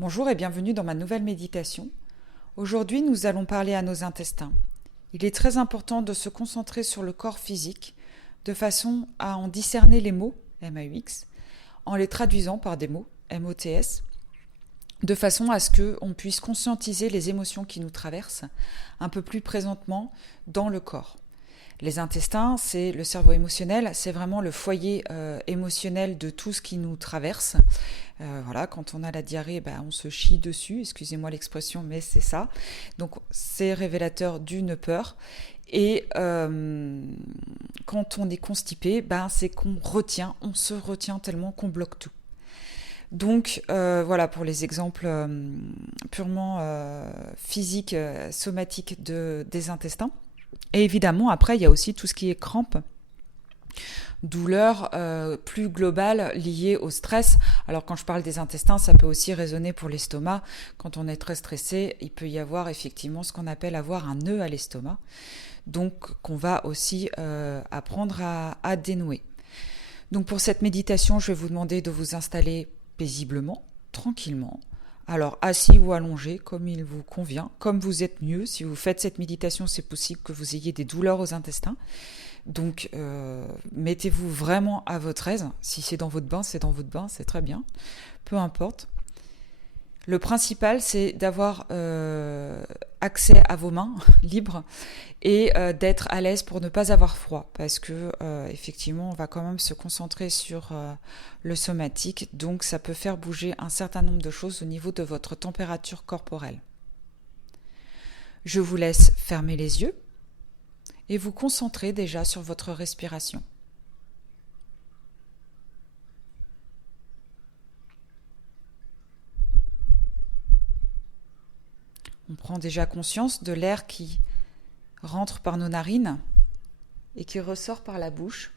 Bonjour et bienvenue dans ma nouvelle méditation. Aujourd'hui, nous allons parler à nos intestins. Il est très important de se concentrer sur le corps physique de façon à en discerner les mots, MAUX, en les traduisant par des mots, MOTS, de façon à ce qu'on puisse conscientiser les émotions qui nous traversent un peu plus présentement dans le corps. Les intestins, c'est le cerveau émotionnel, c'est vraiment le foyer émotionnel de tout ce qui nous traverse. Voilà, quand on a la diarrhée, on se chie dessus, excusez-moi l'expression, mais c'est ça. Donc c'est révélateur d'une peur. Et quand on est constipé, c'est qu'on retient, on se retient tellement qu'on bloque tout. Donc voilà pour les exemples purement physiques, somatiques des intestins. Et évidemment, après, il y a aussi tout ce qui est crampes, douleurs plus globales liées au stress. Alors quand je parle des intestins, ça peut aussi résonner pour l'estomac. Quand on est très stressé, il peut y avoir effectivement ce qu'on appelle avoir un nœud à l'estomac. Donc qu'on va aussi apprendre à dénouer. Donc pour cette méditation, je vais vous demander de vous installer paisiblement, tranquillement. Alors assis ou allongé, comme il vous convient, comme vous êtes mieux. Si vous faites cette méditation, c'est possible que vous ayez des douleurs aux intestins. Donc mettez-vous vraiment à votre aise. Si c'est dans votre bain, c'est dans votre bain, c'est très bien. Peu importe. Le principal, c'est d'avoir accès à vos mains libres et d'être à l'aise pour ne pas avoir froid. Parce que effectivement, on va quand même se concentrer sur le somatique. Donc ça peut faire bouger un certain nombre de choses au niveau de votre température corporelle. Je vous laisse fermer les yeux et vous concentrer déjà sur votre respiration. On prend déjà conscience de l'air qui rentre par nos narines et qui ressort par la bouche.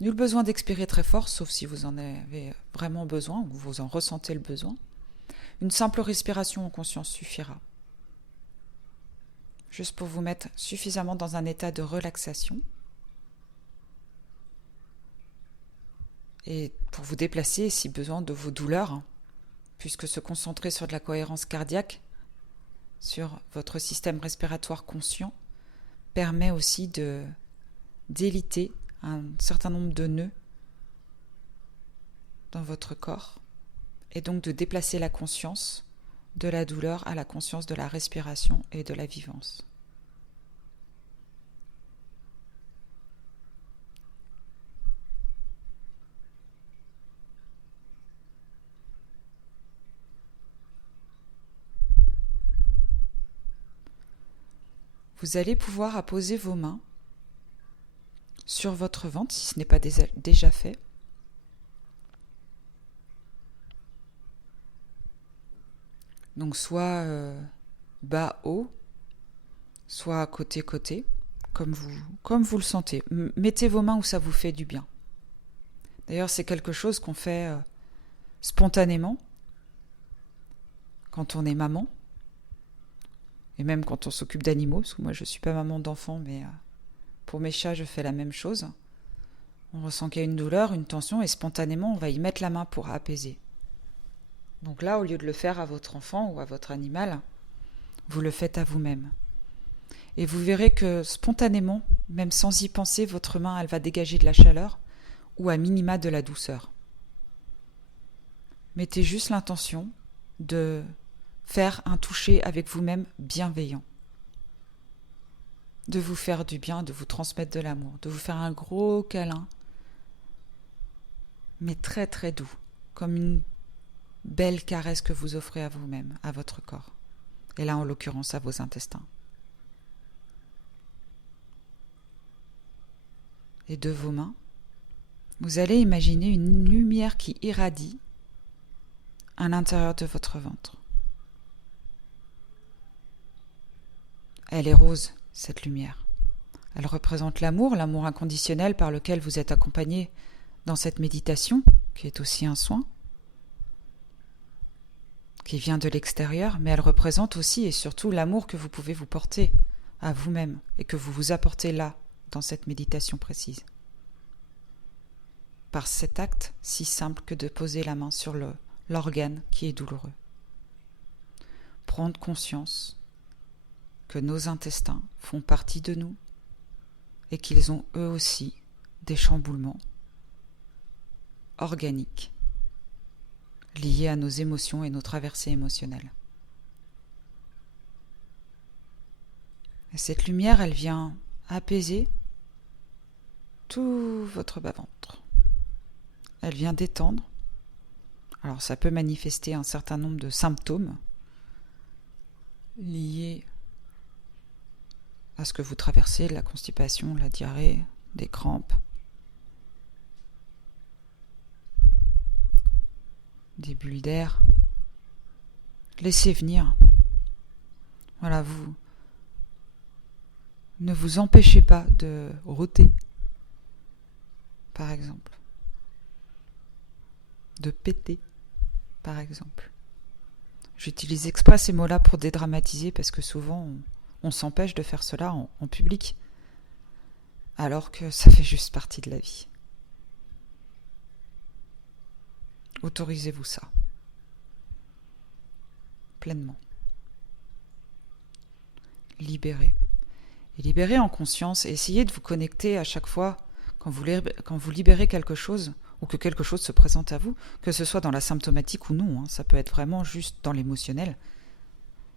Nul besoin d'expirer très fort, sauf si vous en avez vraiment besoin ou vous en ressentez le besoin. Une simple respiration en conscience suffira. Juste pour vous mettre suffisamment dans un état de relaxation et pour vous déplacer si besoin de vos douleurs, puisque se concentrer sur de la cohérence cardiaque, sur votre système respiratoire conscient, permet aussi d'éliter un certain nombre de nœuds dans votre corps et donc de déplacer la conscience de la douleur à la conscience de la respiration et de la vivance. Vous allez pouvoir apposer vos mains sur votre ventre si ce n'est pas déjà fait. Donc soit bas haut, soit côté comme vous le sentez. Mettez vos mains où ça vous fait du bien. D'ailleurs, c'est quelque chose qu'on fait spontanément quand on est maman et même quand on s'occupe d'animaux, parce que moi je ne suis pas maman d'enfant, mais pour mes chats je fais la même chose. On ressent qu'il y a une douleur, une tension et spontanément on va y mettre la main pour apaiser. Donc là, au lieu de le faire à votre enfant ou à votre animal, vous le faites à vous-même. Et vous verrez que spontanément, même sans y penser, votre main, elle va dégager de la chaleur ou à minima de la douceur. Mettez juste l'intention de faire un toucher avec vous-même bienveillant. De vous faire du bien, de vous transmettre de l'amour, de vous faire un gros câlin, mais très très doux, comme une belle caresse que vous offrez à vous-même, à votre corps. Et là, en l'occurrence, à vos intestins. Et de vos mains, vous allez imaginer une lumière qui irradie à l'intérieur de votre ventre. Elle est rose, cette lumière. Elle représente l'amour inconditionnel par lequel vous êtes accompagné dans cette méditation, qui est aussi un soin, qui vient de l'extérieur, mais elle représente aussi et surtout l'amour que vous pouvez vous porter à vous-même et que vous vous apportez là, dans cette méditation précise. Par cet acte si simple que de poser la main sur l'organe qui est douloureux. prendre conscience que nos intestins font partie de nous et qu'ils ont eux aussi des chamboulements organiques liés à nos émotions et nos traversées émotionnelles. Et cette lumière, elle vient apaiser tout votre bas-ventre. Elle vient détendre. Alors ça peut manifester un certain nombre de symptômes liés à ce que vous traversez, la constipation, la diarrhée, des crampes, des bulles d'air. Laissez venir. Voilà, vous ne vous empêchez pas de rôter, par exemple, de péter, par exemple. J'utilise exprès ces mots-là pour dédramatiser parce que souvent on s'empêche de faire cela en public, alors que ça fait juste partie de la vie. Autorisez-vous ça, pleinement. Libérez. Et libérez en conscience et essayez de vous connecter à chaque fois quand vous libérez quelque chose ou que quelque chose se présente à vous, que ce soit dans la symptomatique ou non, ça peut être vraiment juste dans l'émotionnel.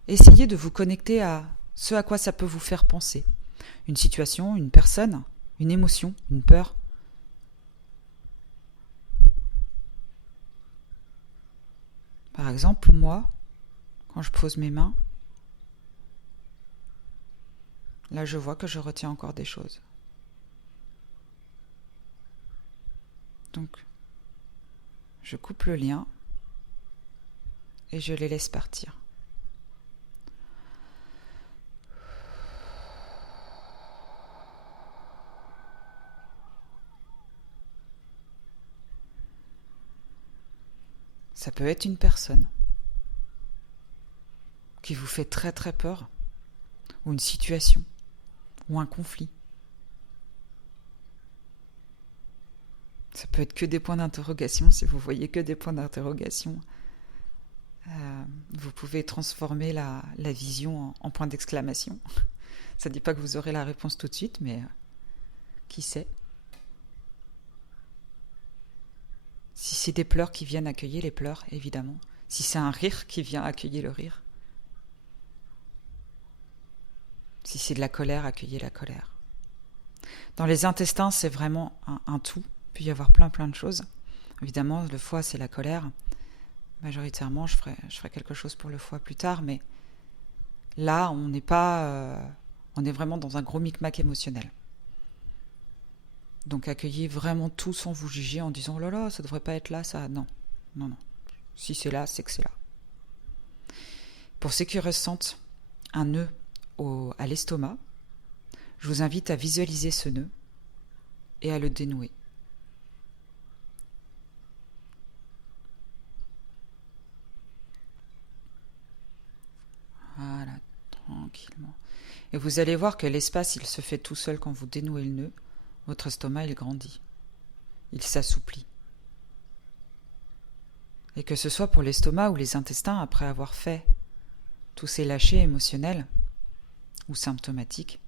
Essayez de vous connecter à ce à quoi ça peut vous faire penser. Une situation, une personne, une émotion, une peur. Par exemple, moi, quand je pose mes mains, là je vois que je retiens encore des choses. Donc, je coupe le lien et je les laisse partir. Ça peut être une personne qui vous fait très très peur, ou une situation, ou un conflit. Ça peut être que des points d'interrogation. Si vous voyez que des points d'interrogation, vous pouvez transformer la vision en point d'exclamation. Ça ne dit pas que vous aurez la réponse tout de suite, mais qui sait. Si c'est des pleurs qui viennent accueillir les pleurs, évidemment. Si c'est un rire qui vient accueillir le rire. Si c'est de la colère, accueillez la colère. Dans les intestins, c'est vraiment un tout. Il peut y avoir plein de choses. Évidemment, le foie, c'est la colère. Majoritairement, je ferai quelque chose pour le foie plus tard, mais là, on n'est pas... on est vraiment dans un gros micmac émotionnel. Donc accueillez vraiment tout sans vous juger en disant « Oh là là, ça devrait pas être là, ça... » Non. Si c'est là, c'est que c'est là. Pour ceux qui ressentent un nœud à l'estomac, je vous invite à visualiser ce nœud et à le dénouer. Voilà, tranquillement. Et vous allez voir que l'espace, il se fait tout seul quand vous dénouez le nœud. Votre estomac, il grandit. Il s'assouplit. Et que ce soit pour l'estomac ou les intestins, après avoir fait tous ces lâchers émotionnels ou symptomatiques,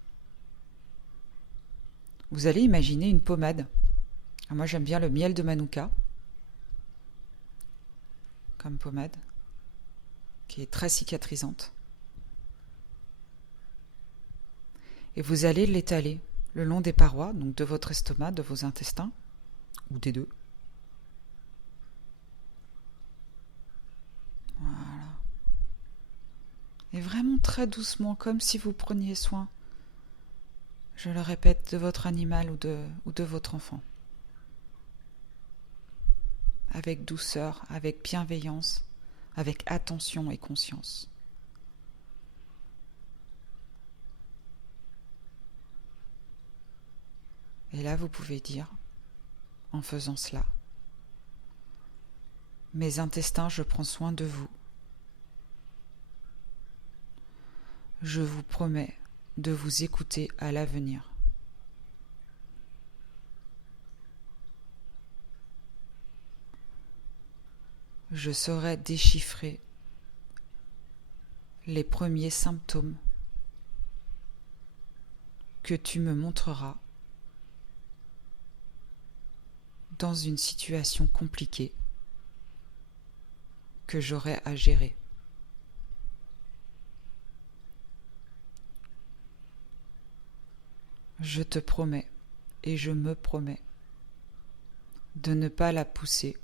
vous allez imaginer une pommade. Alors moi, j'aime bien le miel de Manuka comme pommade, qui est très cicatrisante. Et vous allez l'étaler le long des parois, donc de votre estomac, de vos intestins, ou des deux. Voilà. Et vraiment très doucement, comme si vous preniez soin, je le répète, de votre animal ou de votre enfant. Avec douceur, avec bienveillance, avec attention et conscience. Et là, vous pouvez dire, en faisant cela, « Mes intestins, je prends soin de vous. Je vous promets de vous écouter à l'avenir. Je saurai déchiffrer les premiers symptômes que tu me montreras dans une situation compliquée que j'aurai à gérer. Je te promets et je me promets de ne pas la pousser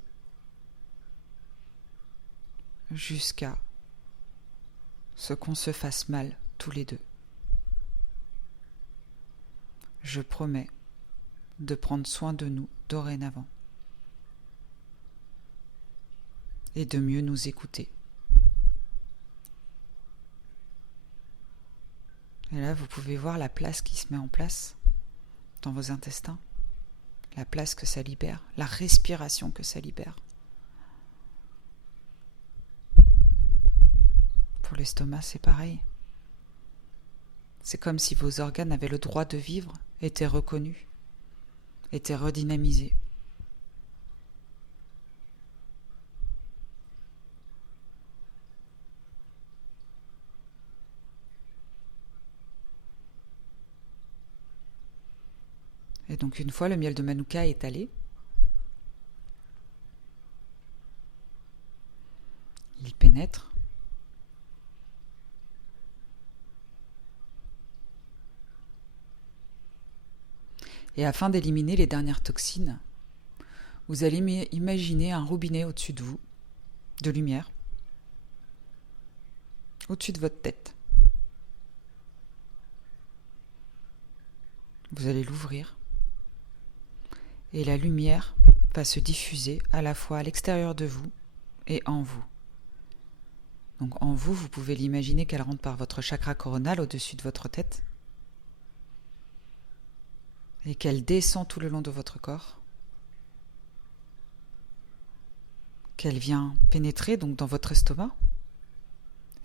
jusqu'à ce qu'on se fasse mal tous les deux. Je promets de prendre soin de nous dorénavant et de mieux nous écouter. Et là, vous pouvez voir la place qui se met en place dans vos intestins, la place que ça libère, la respiration que ça libère. Pour l'estomac, c'est pareil. C'est comme si vos organes avaient le droit de vivre, étaient reconnus, étaient redynamisés. Et donc une fois le miel de Manuka étalé, il pénètre et afin d'éliminer les dernières toxines, vous allez imaginer un robinet au-dessus de vous, de lumière, au-dessus de votre tête. Vous allez l'ouvrir et la lumière va se diffuser à la fois à l'extérieur de vous et en vous. Donc en vous, vous pouvez l'imaginer qu'elle rentre par votre chakra coronal au-dessus de votre tête et qu'elle descend tout le long de votre corps, qu'elle vient pénétrer donc dans votre estomac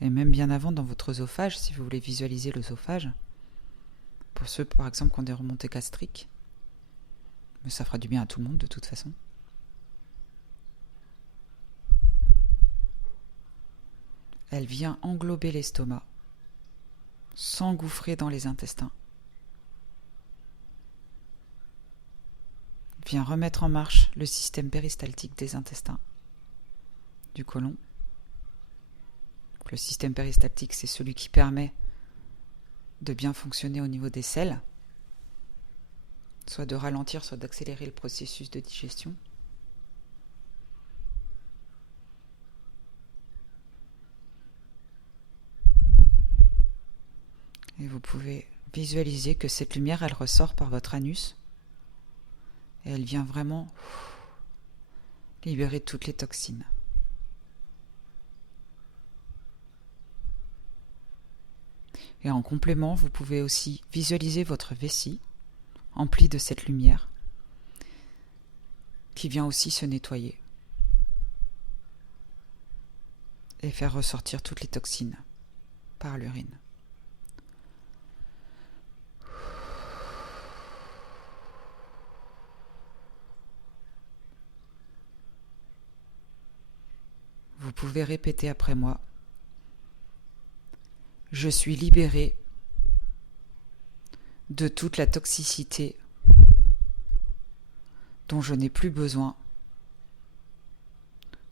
et même bien avant dans votre œsophage si vous voulez visualiser l'œsophage. Pour ceux par exemple qui ont des remontées gastriques, mais ça fera du bien à tout le monde de toute façon. Elle vient englober l'estomac, s'engouffrer dans les intestins, vient remettre en marche le système péristaltique des intestins, du côlon. Le système péristaltique, c'est celui qui permet de bien fonctionner au niveau des selles, soit de ralentir, soit d'accélérer le processus de digestion. Et vous pouvez visualiser que cette lumière, elle ressort par votre anus et elle vient vraiment libérer toutes les toxines. Et en complément, vous pouvez aussi visualiser votre vessie emplie de cette lumière qui vient aussi se nettoyer et faire ressortir toutes les toxines par l'urine. Vous pouvez répéter après moi. Je suis libérée de toute la toxicité dont je n'ai plus besoin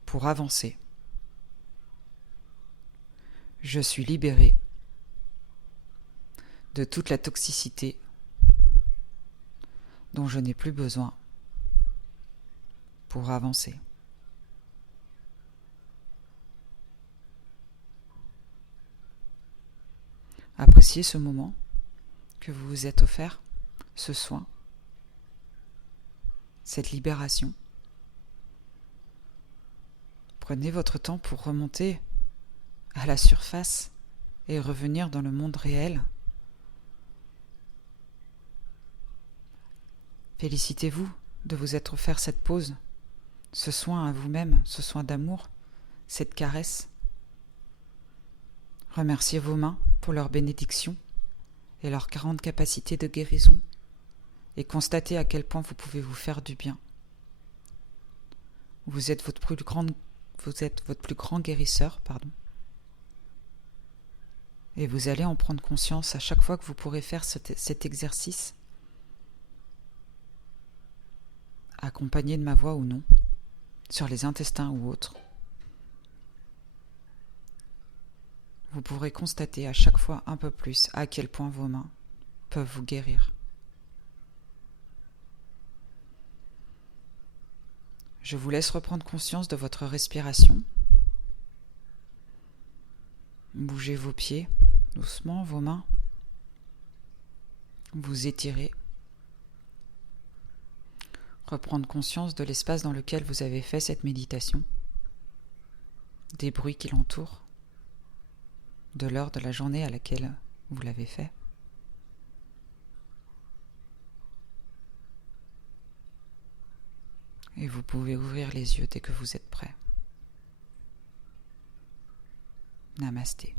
pour avancer. Je suis libérée de toute la toxicité dont je n'ai plus besoin pour avancer. Appréciez ce moment que vous vous êtes offert, ce soin, cette libération. Prenez votre temps pour remonter à la surface et revenir dans le monde réel. Félicitez-vous de vous être offert cette pause, ce soin à vous-même, ce soin d'amour, cette caresse. Remerciez vos mains pour leur bénédiction et leur grande capacité de guérison et constatez à quel point vous pouvez vous faire du bien. Vous êtes votre plus grand guérisseur, Et vous allez en prendre conscience à chaque fois que vous pourrez faire cet exercice, accompagné de ma voix ou non, sur les intestins ou autres. Vous pourrez constater à chaque fois un peu plus à quel point vos mains peuvent vous guérir. Je vous laisse reprendre conscience de votre respiration. Bougez vos pieds doucement, vos mains. Vous étirez. Reprendre conscience de l'espace dans lequel vous avez fait cette méditation, des bruits qui l'entourent, de l'heure de la journée à laquelle vous l'avez fait. Et vous pouvez ouvrir les yeux dès que vous êtes prêt. Namasté.